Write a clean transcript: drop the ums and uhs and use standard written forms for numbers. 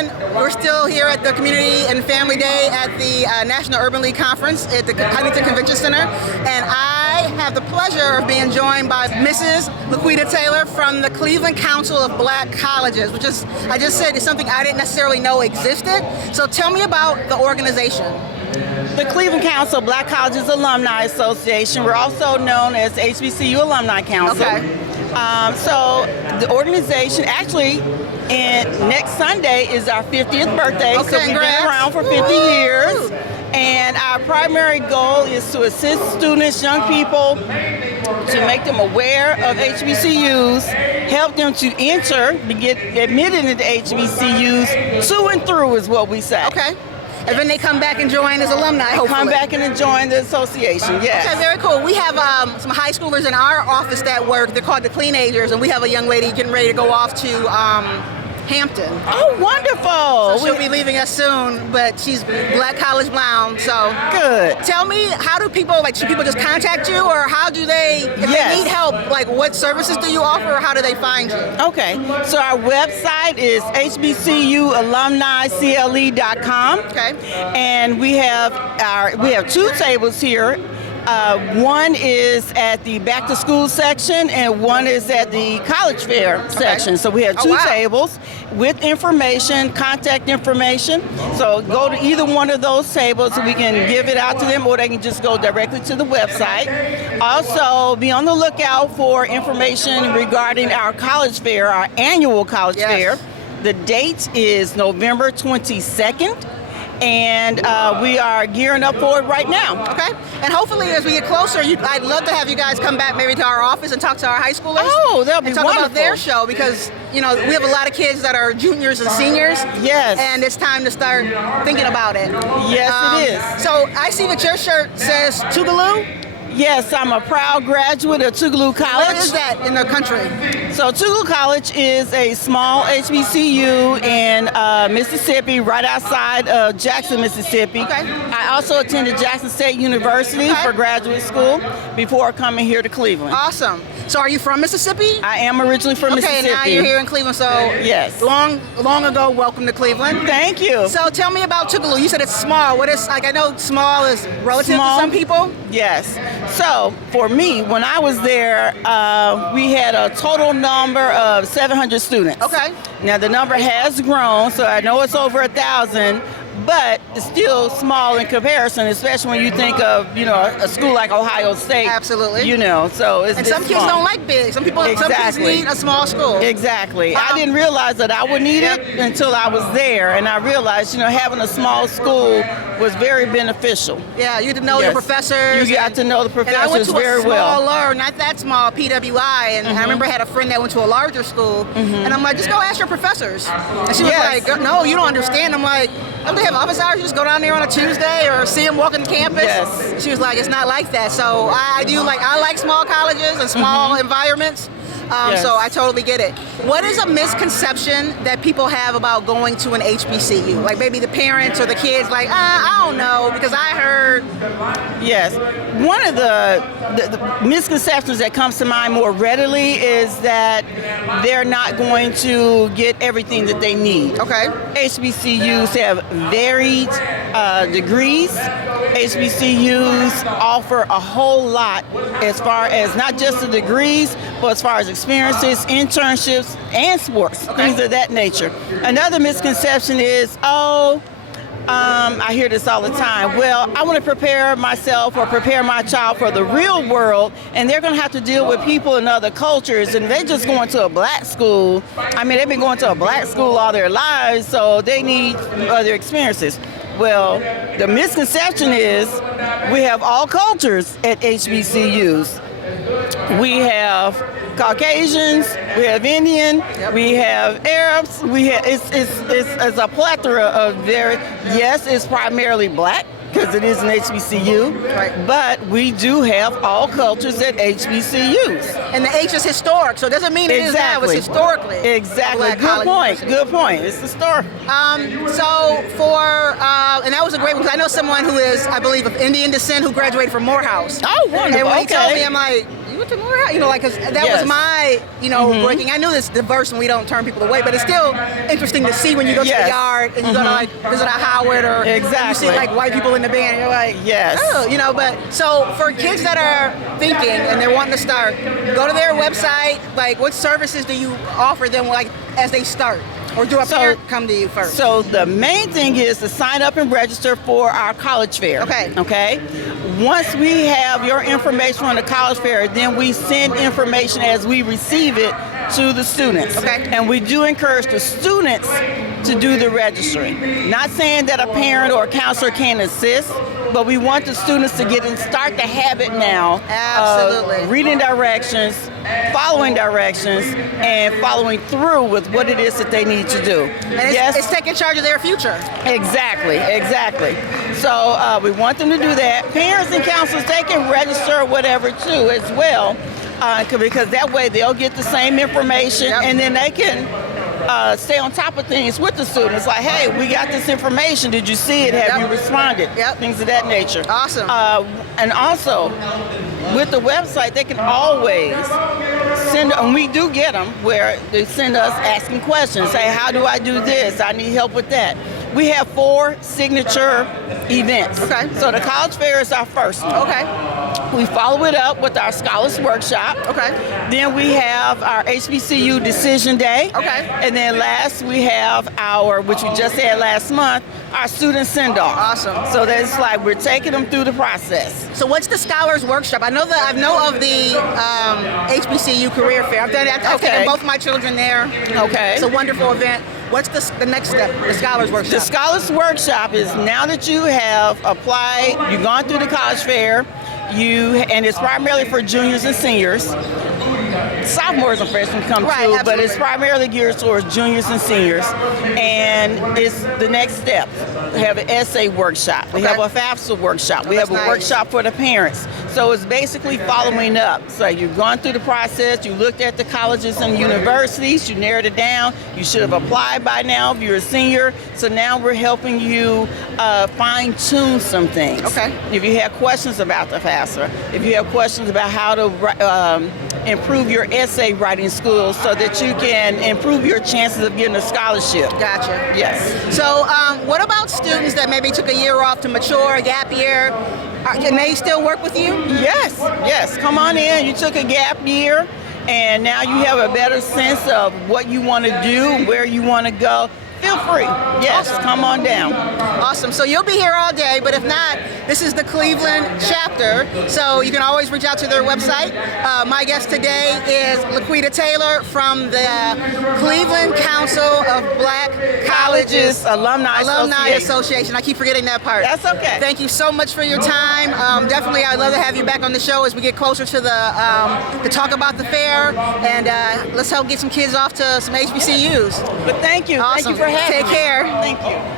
everyone. We're still here at the Community and Family Day at the National Urban League Conference at the Huntington Convention Center. And I have the pleasure of being joined by Mrs. Laquita Taylor from the Cleveland Council of Black Colleges, which is, I just said, is something I didn't necessarily know existed. So tell me about the organization. The Cleveland Council of Black Colleges Alumni Association. We're also known as HBCU Alumni Council. Okay. So the organization actually, next Sunday is our 50th birthday. Okay, so we've been around for 50 years. And our primary goal is to assist students, young people, to make them aware of HBCUs, help them to enter, to get admitted into HBCUs, to and through is what we say. Okay. And then they come back and join as alumni, hopefully. Come back and join the association, yes. Okay, very cool. We have some high schoolers in our office that work. They're called the Cleanagers, and we have a young lady getting ready to go off to Hampton. Oh, wonderful. So she'll be leaving us soon, but she's Black College bound, so. Good. Tell me, how do people, should people just contact you, or how do they, if they need help, what services do you offer, or how do they find you? Okay, so our website is hbcualumnicle.com. Okay. And we have two tables here. One is at the back to school section and one is at the college fair section. So we have two tables with information, contact information. So go to either one of those tables so we can give it out to them, or they can just go directly to the website. Also, be on the lookout for information regarding our college fair, our annual college fair. The date is November 22nd. And we are gearing up for it right now. Okay. And hopefully, as we get closer, I'd love to have you guys come back maybe to our office and talk to our high schoolers. Oh, that'll be and talk wonderful. about their show, because we have a lot of kids that are juniors and seniors. Yes. And it's time to start thinking about it. Yes, it is. So I see that your shirt says Tougaloo. Yes, I'm a proud graduate of Tougaloo College. What is that in the country? So Tougaloo College is a small HBCU in Mississippi, right outside of Jackson, Mississippi. Okay. I also attended Jackson State University for graduate school before coming here to Cleveland. Awesome. So are you from Mississippi? I am originally from Mississippi. Okay, now you're here in Cleveland, so yes. Long ago, welcome to Cleveland. Thank you. So tell me about Tougaloo. You said it's small. What is, I know small is relative to some people. Yes. So for me, when I was there, we had a total number of 700 students. Okay. Now the number has grown, so I know it's over 1,000. But it's still small in comparison, especially when you think of, a school like Ohio State. Absolutely. So it's and some kids don't like big. Some kids need a small school. Exactly. I didn't realize that I would need it until I was there, and I realized, having a small school was very beneficial. Yeah, you get to know your professors. You got to know the professors very well. I went to a smaller, well. not that small, PWI, and I remember I had a friend that went to a larger school, and I'm like, just go ask your professors. And she was like, no, you don't understand. I'm like, don't they have office hours? You just go down there on a Tuesday or see them walking the campus? Yes. She was like, it's not like that. So I like small colleges and small environments. So I totally get it. What is a misconception that people have about going to an HBCU? Like maybe the parents or the kids, I don't know, because I heard. Yes. One of the misconceptions that comes to mind more readily is that they're not going to get everything that they need. Okay. HBCUs have varied degrees. HBCUs offer a whole lot as far as not just the degrees, but as far as experiences, internships, and sports, things of that nature. Another misconception is, I hear this all the time, well, I want to prepare myself or prepare my child for the real world, and they're going to have to deal with people in other cultures, and they're just going to a black school. I mean, they've been going to a black school all their lives, so they need other experiences. Well, the misconception is we have all cultures at HBCUs. We have Caucasians, we have Indian, we have Arabs, it's a plethora of it's primarily black, because it is an HBCU, but we do have all cultures at HBCUs. And the H is historic, so it doesn't mean it is now, it's historically. Exactly, good point, it's historic. And that was a great one, because I know someone who is, I believe, of Indian descent who graduated from Morehouse. Oh, wonderful, And when he told me, I'm like, you went to Morehouse. You know, like, 'cause that Yes. was my, breaking. I knew it's diverse and we don't turn people away, but it's still interesting to see when you go to Yes. the yard and you go to like visit a Howard or you Exactly. see like white people in the band. And you're like, Yes. oh, But so for kids that are thinking and they're wanting to start, go to their website. Like, what services do you offer them like as they start? Or do a parent come to you first? So the main thing is to sign up and register for our college fair. Okay. Okay. Once we have your information on the college fair, then we send information as we receive it to the students. Okay. And we do encourage the students to do the registering. Not saying that a parent or a counselor can't assist, but we want the students to start the habit now Absolutely. of reading directions, following directions, and following through with what it is that they need to do. And it's taking charge of their future. Exactly. So we want them to do that. Parents and counselors, they can register whatever too as well, because that way they'll get the same information. Yep. And then they can stay on top of things with the students. Like, hey, we got this information. Did you see it? Have Yep. you responded? Yep. Things of that nature. Awesome. And also, with the website, they can always send, and we do get them, where they send us asking questions. Say, how do I do this? I need help with that. We have 4 signature events. Okay. So the college fair is our first one. Okay. We follow it up with our scholars workshop. Okay. Then we have our HBCU decision day. Okay. And then last we have our, which we just had last month, our student send-off. Awesome. So that's like we're taking them through the process. So what's the Scholars Workshop? I know of the HBCU Career Fair. I've done it. I've taken both my children there. Okay. It's a wonderful event. What's the next step? The Scholars Workshop. The Scholars Workshop is now that you have applied, you've gone through the college fair, and it's primarily for juniors and seniors. Sophomores and freshmen come Right, too, but absolutely. it's primarily geared towards juniors and seniors. And it's the next step. We have an essay workshop. We have a FAFSA workshop. We have a that's nice. workshop for the parents. So it's basically following up. So you've gone through the process, you looked at the colleges and universities, you narrowed it down. You should have applied by now if you're a senior. So now we're helping you fine tune some things. Okay. If you have questions about the FAFSA, if you have questions about how to improve your essay writing skills so that you can improve your chances of getting a scholarship. Gotcha. Yes. So what about students that maybe took a year off to mature, a gap year? Can they still work with you? Yes. Come on in. You took a gap year, and now you have a better sense of what you want to do, where you want to go. Feel free. Yes, come on down. Awesome. So you'll be here all day, but if not, this is the Cleveland chapter, so you can always reach out to their website. My guest today is Laquita Taylor from the Cleveland Council of Black Colleges Alumni Association. I keep forgetting that part. That's okay. Thank you so much for your time. Definitely, I'd love to have you back on the show as we get closer to to talk about the fair, and let's help get some kids off to some HBCUs. But thank you. Awesome. Thank you for having me. Take care. Thank you.